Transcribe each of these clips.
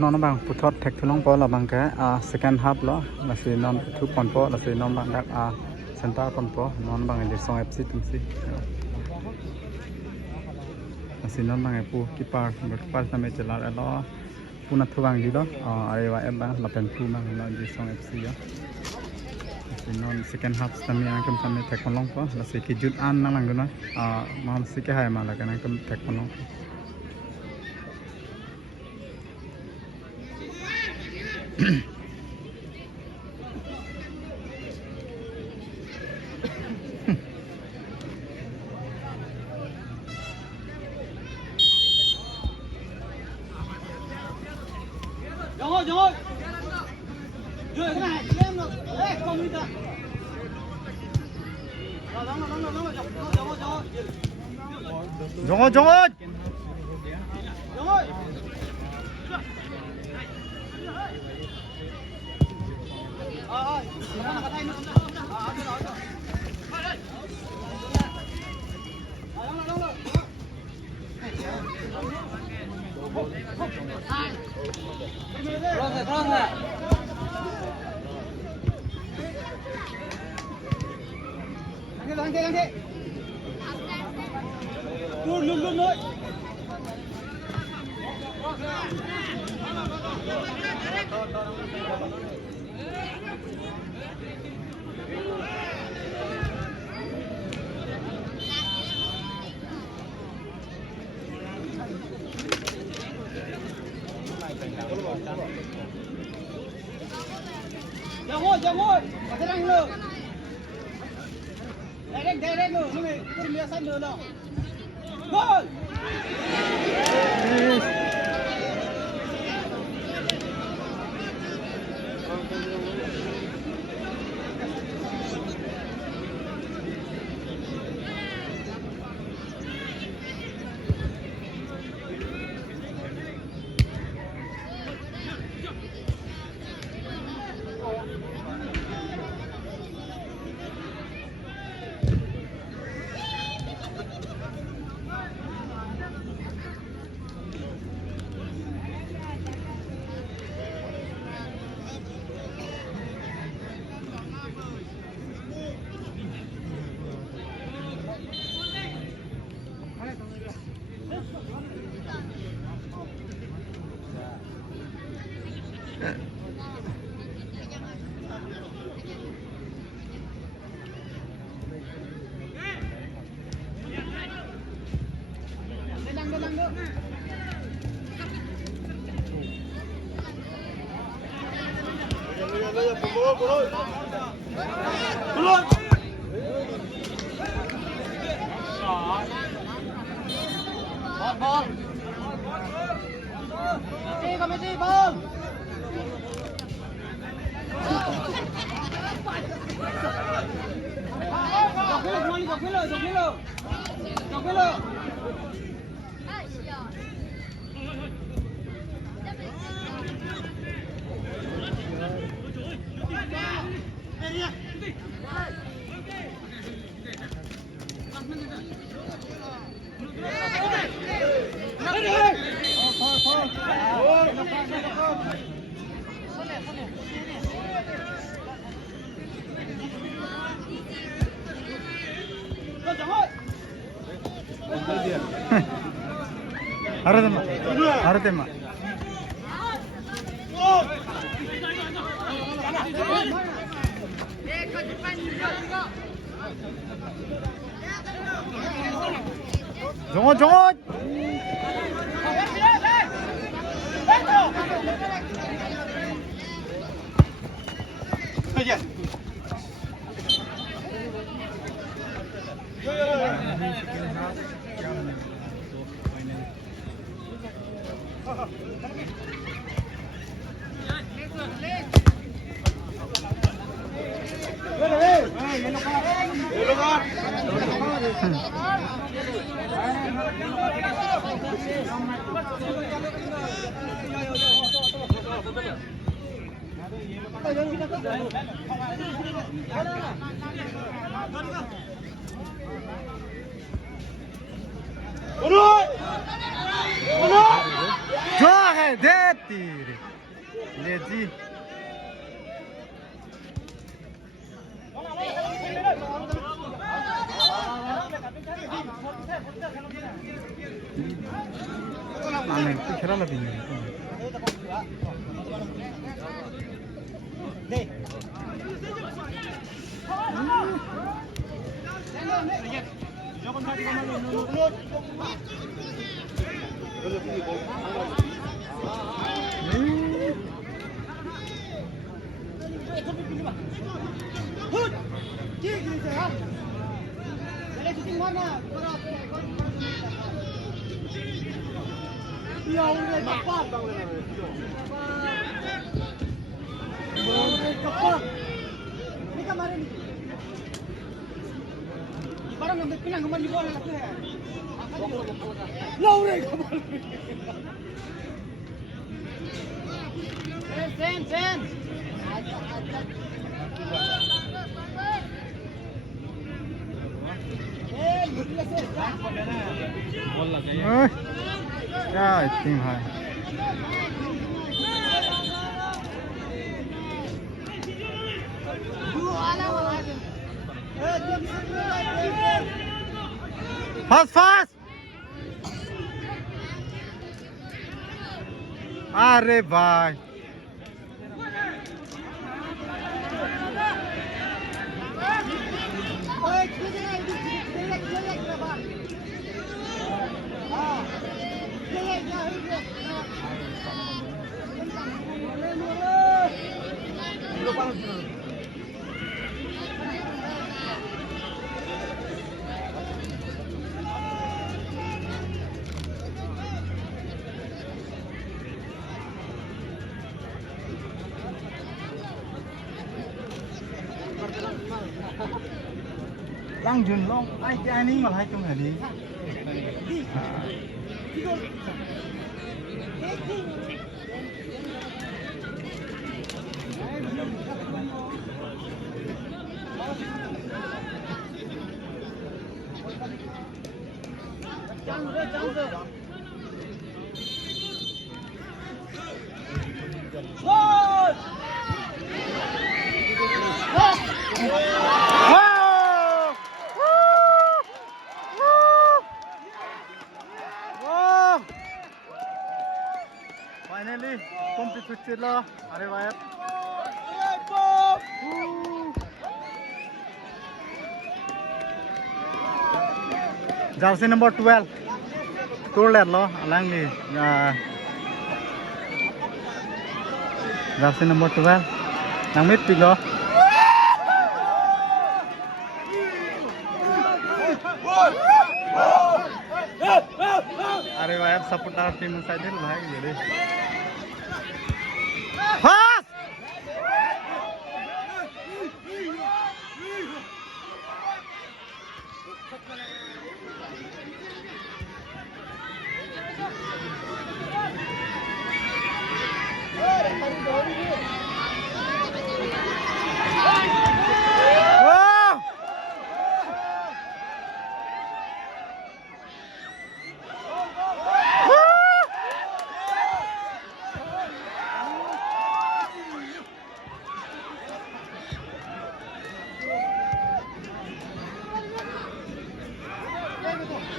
non bang putot tek thulong po la bang ka second half lo la si non thu pon po la si non bang dak center pon po non bang le song fc tum si la si non bang pu keeper na me chala lo puna thu bang di lo are wa em bang la pen thu bang la di song fc ya si non second half stami ang kam tam tek pon long po la si ki jut an nang lang do na ma si ke hai ma la ka kam tek pon long Rồi. Rồi cái này em rồi. Đấy, không đi ta. Rồi, 정원 정원 Rồi. Thằng kia. Luôn thôi. Jangan, pakai dulu. Direct lu, sini, biasa dulu dong. Gol. Messi, bom. Dọc cái lơ. Aradema. 정원. जो है दे तीर ले जी माने तो खेला लगी नहीं Parang ngambil pinang kembali bola lah tu. Laure kembali. Sen. क्या टीम है फास्ट अरे भाई đang dừng luôn ai nín mà hai trong này đi Finally, completed lah. Are bayar. Jersey number 12. Tour lo, alang ni. Jersey number 12. Nang mid pick lo. Are bayar supporter team side lo hai jadi. Pass!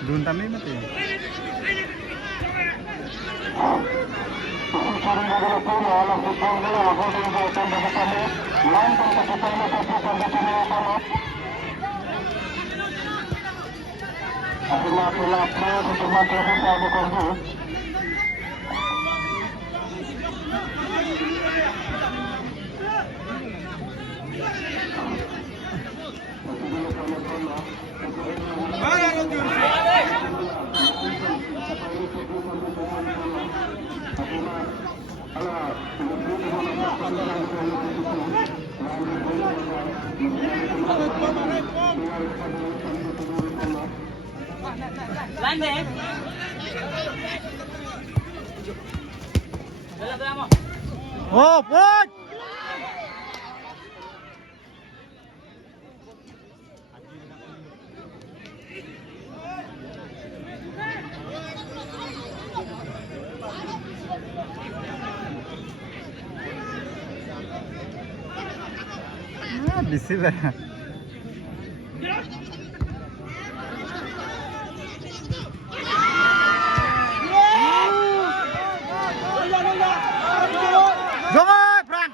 Dun tami mati. Landing. Oh, what? Busy lah. Rồi, Frank.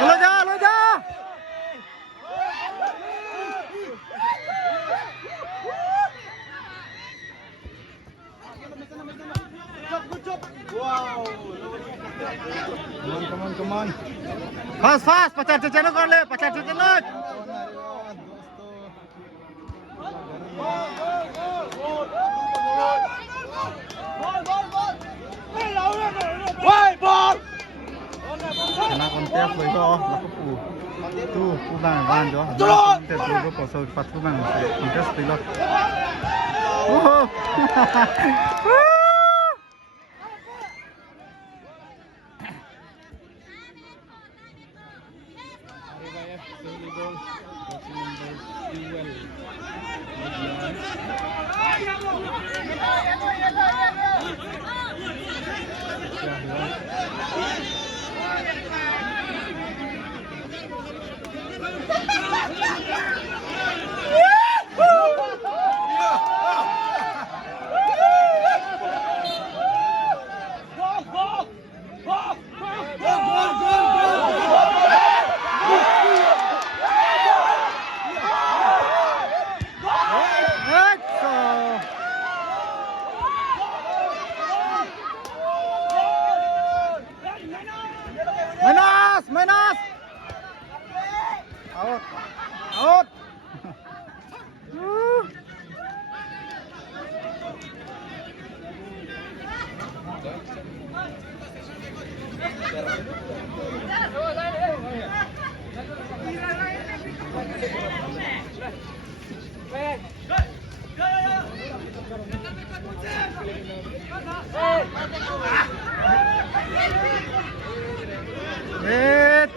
Lôi ra, lôi ra. Come on. Fast. Pacar cuci nak le, pacar cuci nak. Kena kontes lagi tu, laku pu. Tu bang van tu. Kontes dulu pasal patu bang. Kontes pilot. Oh. Menas. Out.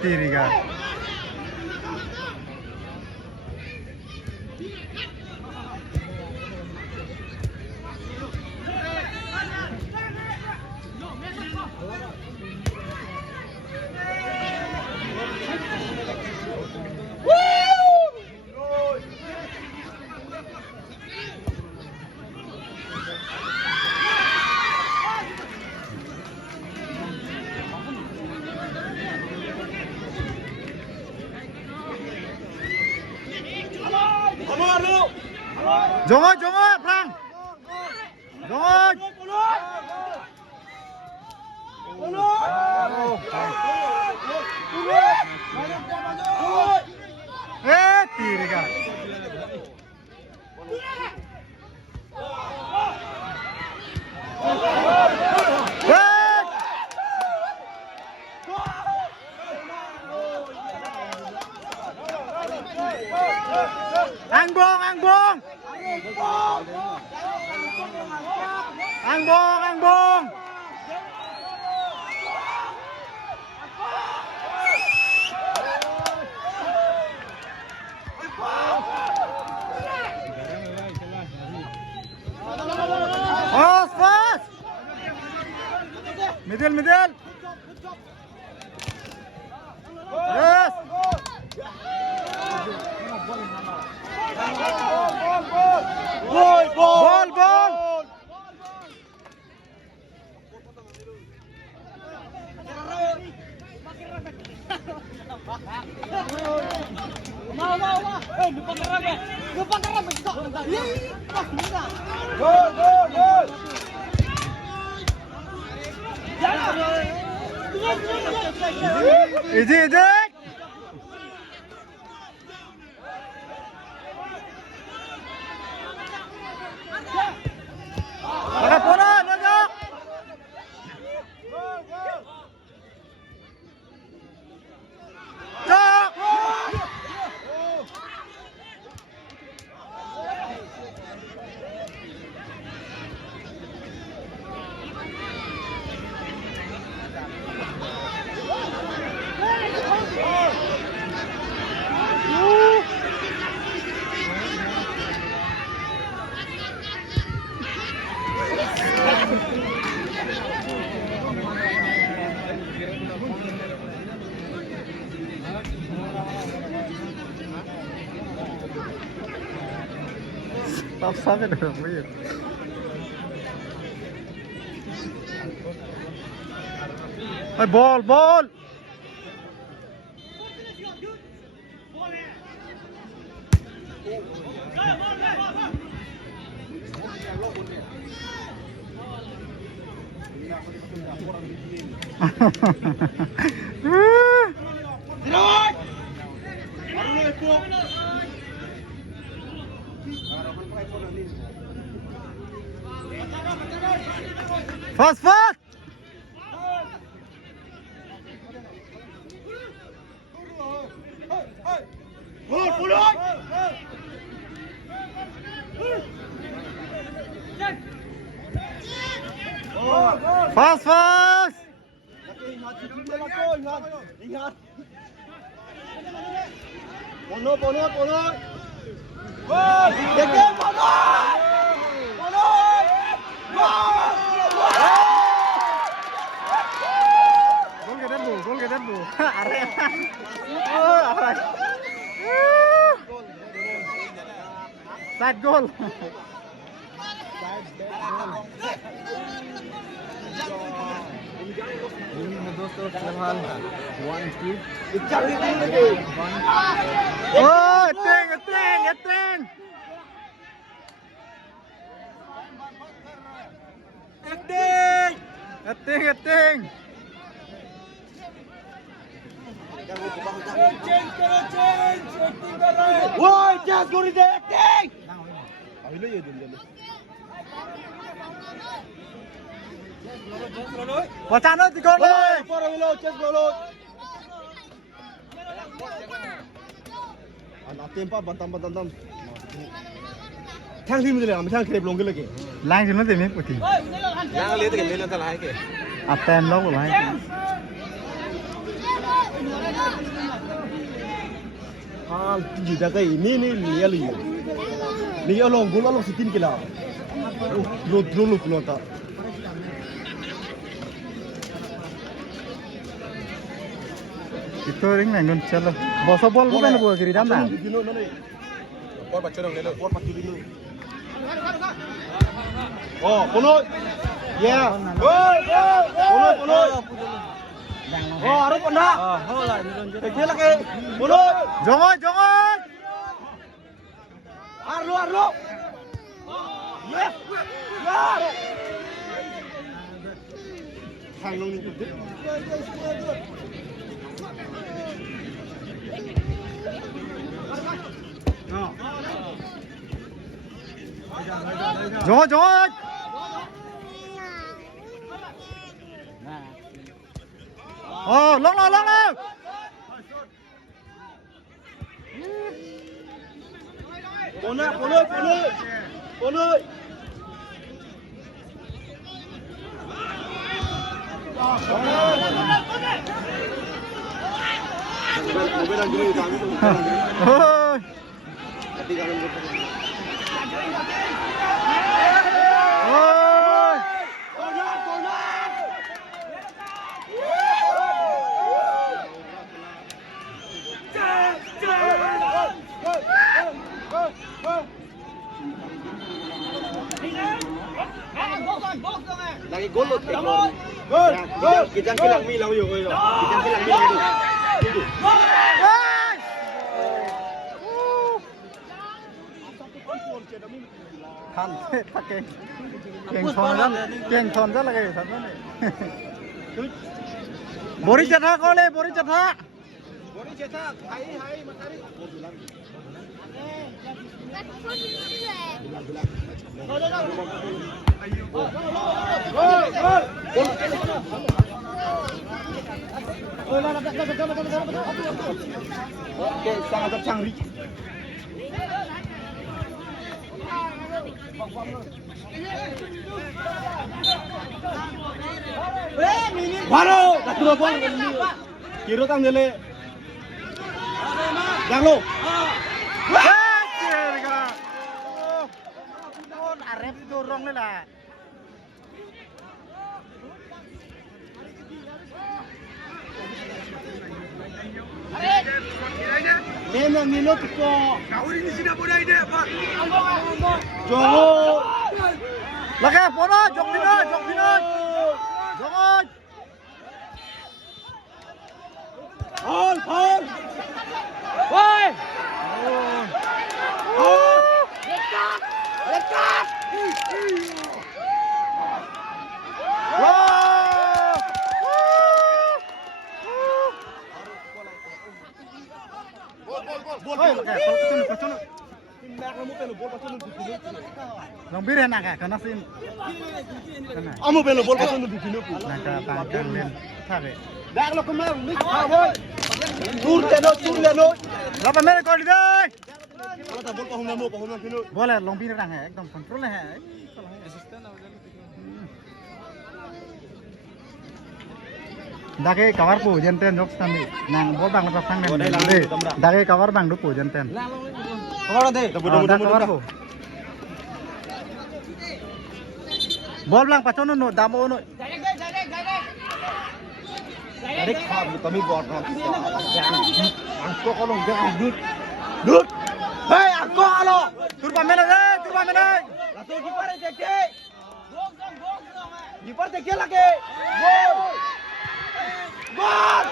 Tiriga. Jongo, Frank. Tiriga. Angbong. Fast. Middle. Yes. Ball. Easy. Pakai bola, lojok. Cok. Stop it. Weird. Hey, ball. Fast. Fast. Gol ke Deadpool. Area. Alright. Side goal. Ini दोस्तों फिलहाल 1-2. Oh, ateng. Ateng. Woi, just go to the acting. Bacaan di gol. Para Milo, just go. Anak tempat bantam. Thang team ni le, kami thang kerep long ke lagi. Lang sini tu ni putih. Yang lihat ke Milo tak lahir ke? Atem lo lah. Ah, jadi dah ini lihat lihat. Lihat long gol long sitin kila. Dulu tak. Itu ring nenggon celo. Boso bol bukan buat kiri dan dah. Bol baca dong, bol baca dulu. Oh, penuh. Ya. Penuh. Oh, harus pernah. Kecil lagi. Penuh. Jongon. Arlo. Yes. Ya. Hang long ni. Jongon. Oh, long. Penuh. Lagi gol lo. Gol. Kita kilang milau yo. Kita kilang milau tu. Kan pakai keng thon rất là cái thật đấy. Bori chata kole, Bori chata. Hai matari. Oke, sangat canggih. Baru, dah turun pun. Kiro tang dele. Jangan. Arep dorong ni lah. Memang minut ko. Kau ini sudah bodoh ini, Pak. Jong. Lagi pono jok dino. Jangan. Hold. Woi. Lekat. Long bir nak karena sin. Amo belo bol pasal nu bikinu pu. Nak tangkang len. Thare. Dak lo kemar mix awoi. Tur leno. Berapa menit kau di deh? Kalau tak bol pahungan kinu. Boleh long bir nak ekdom kontrol है. Dake cover pu jenten jok kami. Nang bol bang lepas sang den. Dake cover bang du pu jenten. Cover deh. Cover pu. Bol bang pacono no damo no. Direct kham kami bot ram. Angko kalau jangan dut. Hei angko alo. Turba mena. Langsung kiper cek. Kiper cek lagi. Gol. Pas.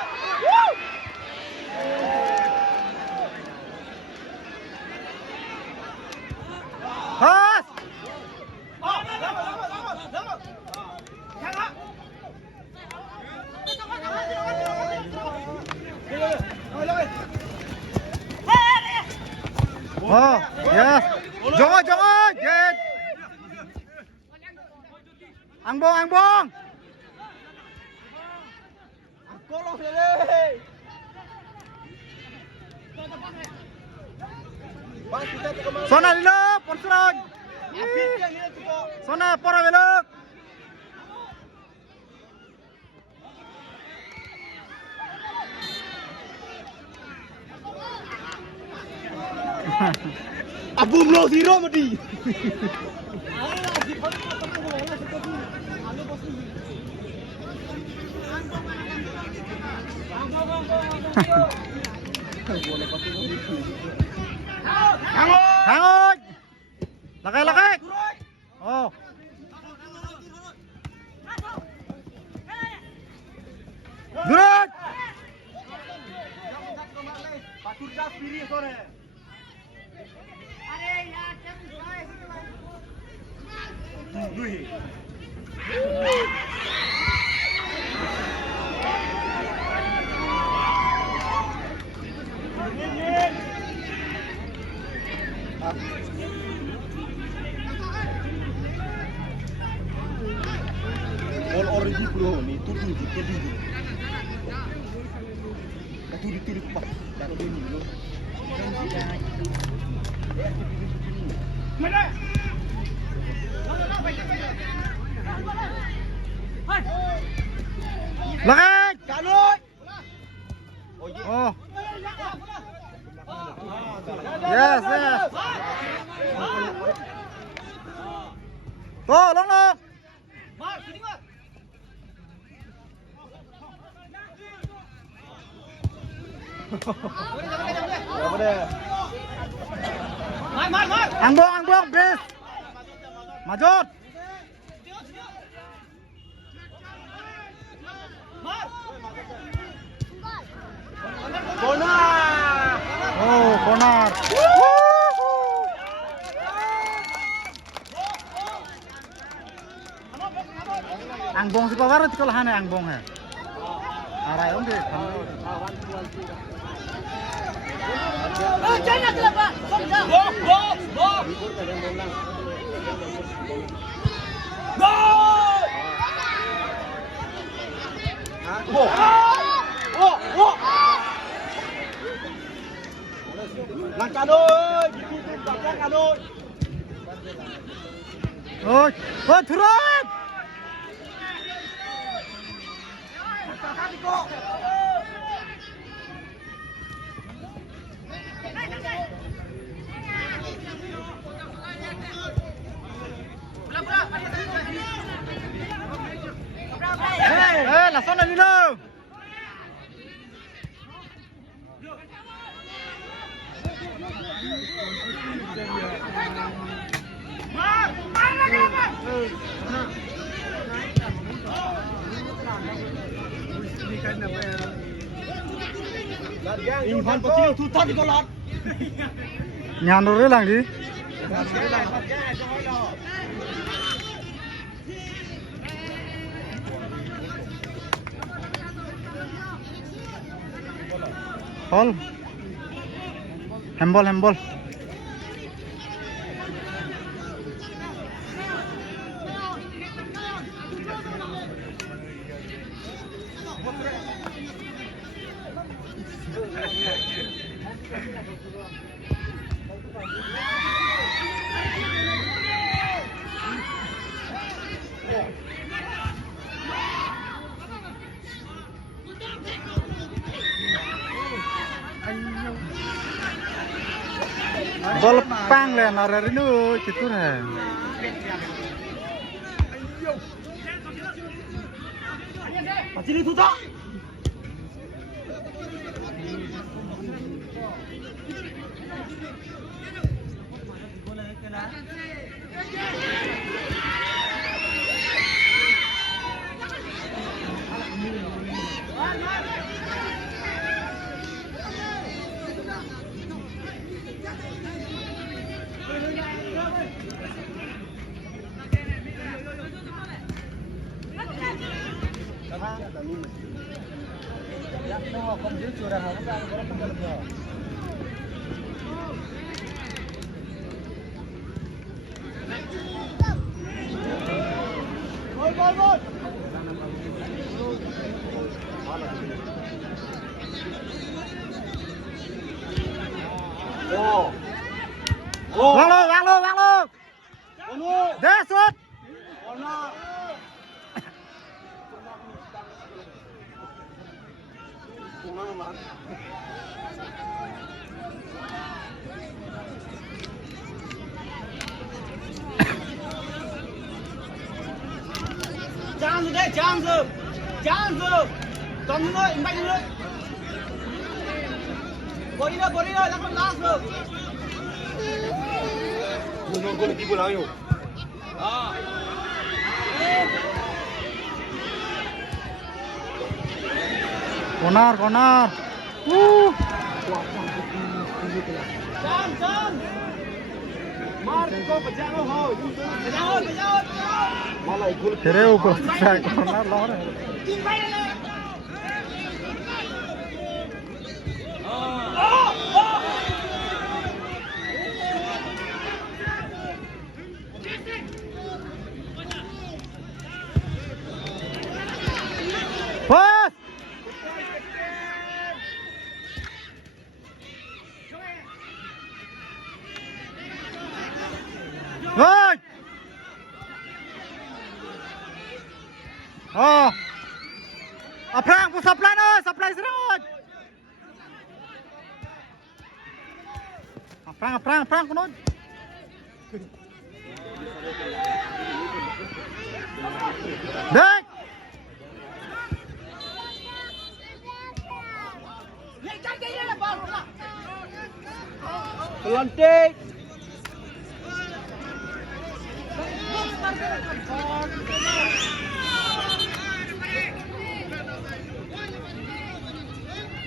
Oh, yes. Jangan, jet. Angbong. Kolong sini. Sona lilo, ponsuraj. Sona pora belok. Abum lo zero mati. Hangot. Lakay. Oh. Durut. Patur jas piri sore. All already bro ni tutu di kedu. Tutu pas. Kalau ini lo. Mana? Lakay. Kanut. Oh. Yes. Long. Apa deh? Angbong, bes. Majot. Corner. Oh, corner. Angbong si pawar ti kalahan hai angbong hai. Aray om de. China club Pak. Langkah doi, gitu langkah doi. Oh, turun. Langsung lagi lo. Bukan pasti tutan di kolat. Nhàn rồi đấy làng đi. Ball. Handball. Ball pang lên ở đây nữa chỉ tốt hè. Pasti di tutan. Gol. Vang luôn. Đá sút. Chance. Cầm nữa, mạnh nữa. Bỏ đi đâu, ra con last rồi. Gol đi bola yo. Corner. Chance. Mar को बचा लो हो। बचाओ। Malah gol. तेरे ऊपर corner लो रे. Pass. Rồi. Aprang, supply rồi. Aprang con ơi. Đấy. Pelantik.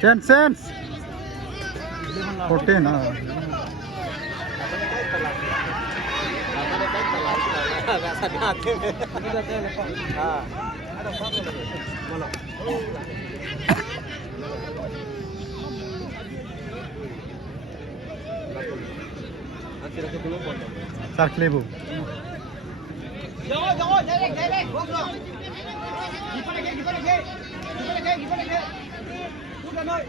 Cents. 14 Sarklebu. Jangan, direct. Gol. Gimana ke? Udah noi.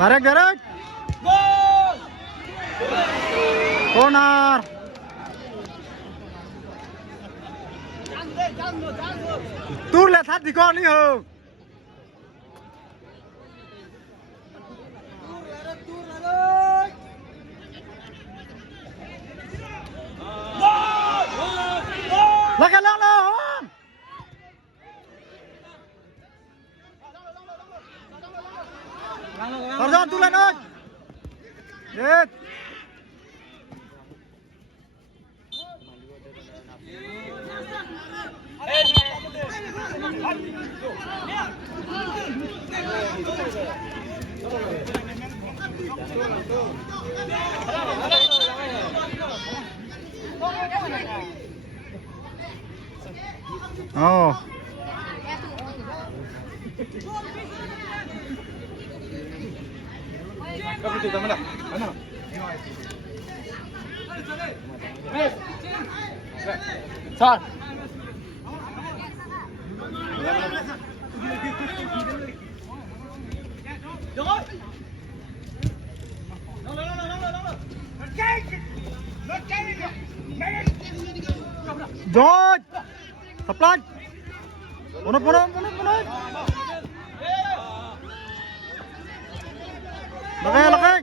Direct. Gol. Corner. Jangan. Tur là thắt thì con đi hờ. Là cái lăng nào không? Tarzan tu lên ơi. Yes. Oh. Start. George. Saplan. Punut. Lakay.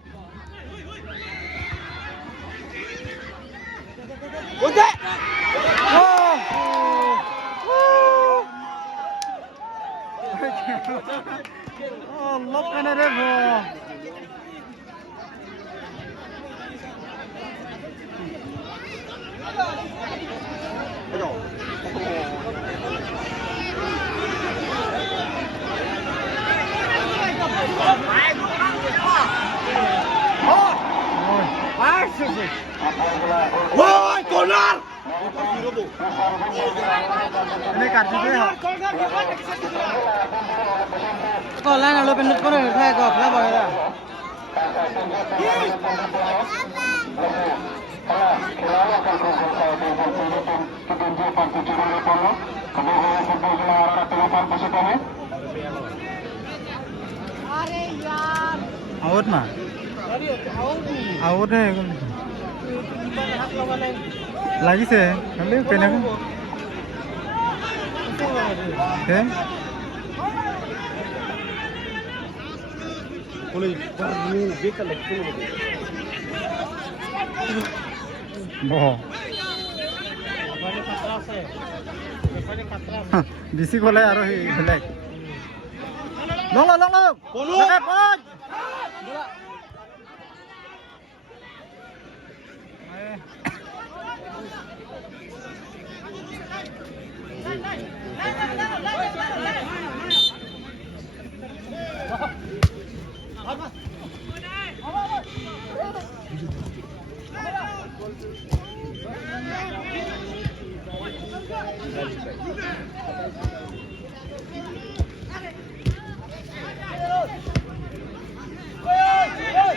Udah. Oh. Oh, look at it, bro. Woi, corner. Ini kartu dia. Còn lại là lôi bên nước có được thay cọp ra bồi ra. Out mah. Out deh. Lagi sih, nanti pindah kan? Boleh baru bekal lagi tu. Boh. Bisi ko lai aro hi black. Long. Polo. Lakay.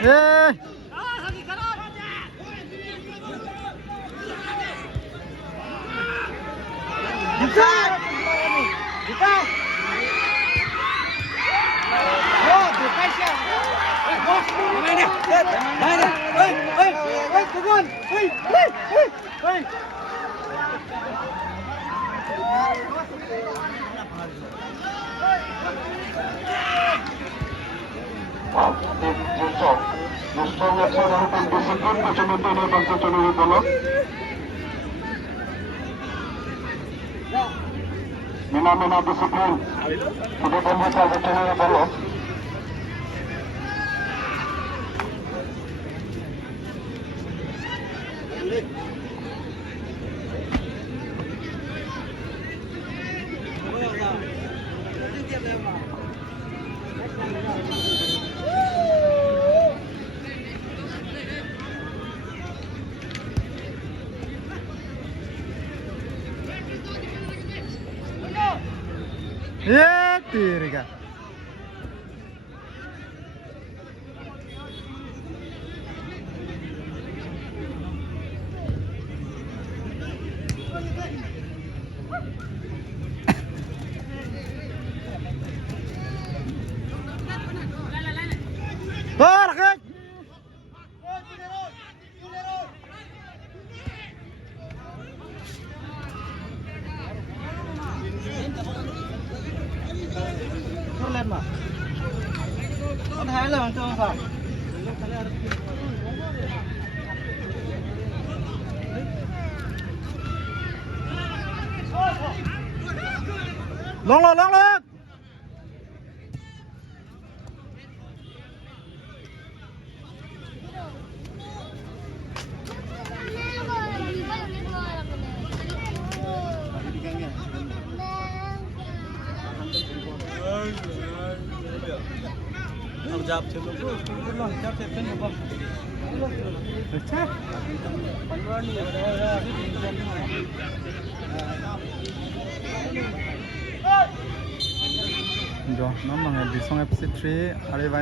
Eh. Justru melaksanakan disiplin kecamatan yang bangsa Cenderawasih Barat. Mina disiplin sudah membuka Cenderawasih Barat. Ya, tiriga. Lakay. Không lên mà. Con thấy là bằng tương phải. Long. Jab chelo. Jab chelo. अच्छा जो nó mà người đi xong FC3 ở đây ba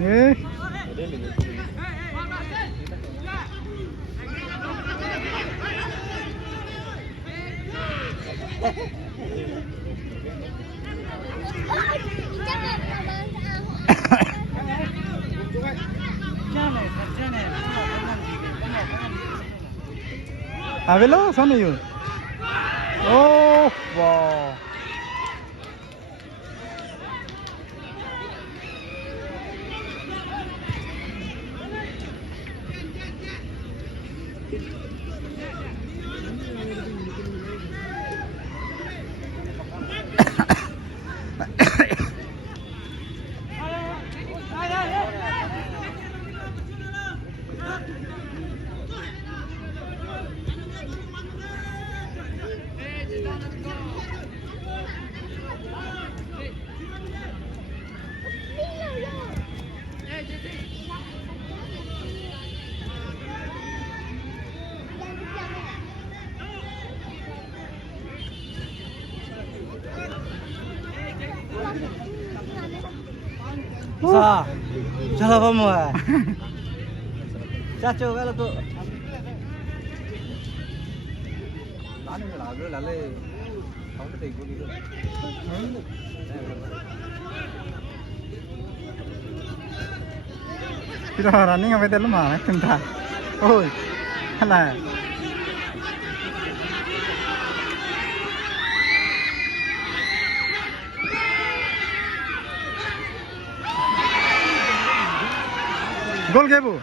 ê à về lo sao này ô wow Sa, salah kamu ah. Caco kalau tuh. Kita running apa itu lu mana tentang? Oi, mana? Gol ke bu?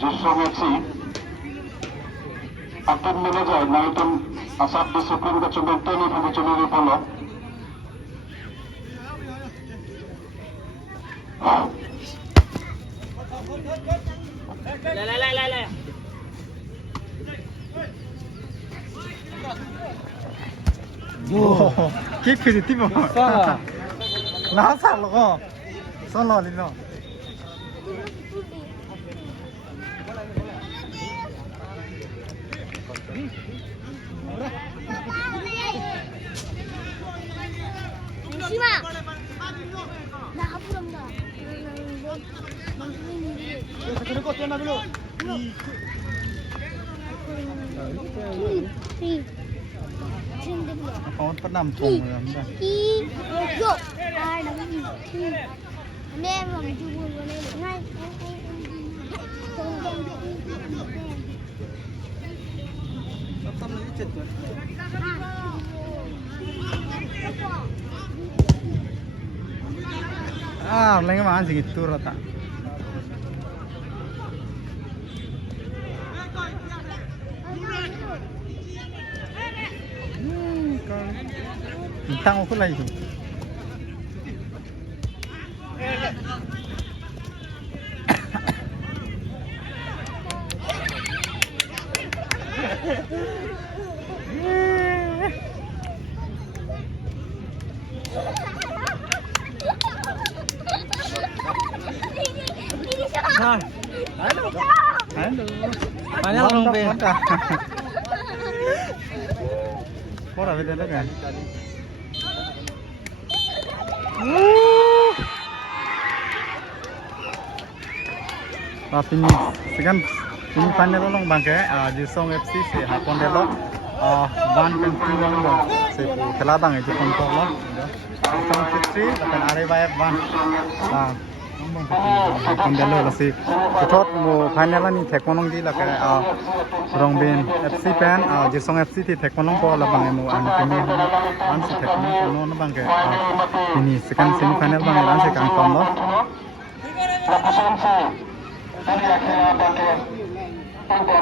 Justru akan manajer naikan asap disiplin kecungan ini kecungan di bola. Wow, kick positif oh. Nah salah kok, salah ni loh. Sima, dah apa dah? Kau pernah thùng rồi không? Go, anh em làm chú buồn vào đây ngay. Tâm lý chết rồi. lagi mana sih itu rata. Bintang aku lagi tu. Halo. Halo. Panjang long Ben. Kora beda kan? Finish. Sekarang ini final long bangke. Jisong FC se hapon delo. Ban penting long. Se khela bang itu kontrol lo. Jisong victory dan Areva F1. Hapon delo lo si. Tot mo final ni thekonong di la kare Rongbin FC pen Jisong FC ti thekonong ko la bang mo an kini an si thekonong no bangke. Ini sekarang semi final bang an se kang tom lo. Ini akhirnya pakai untuk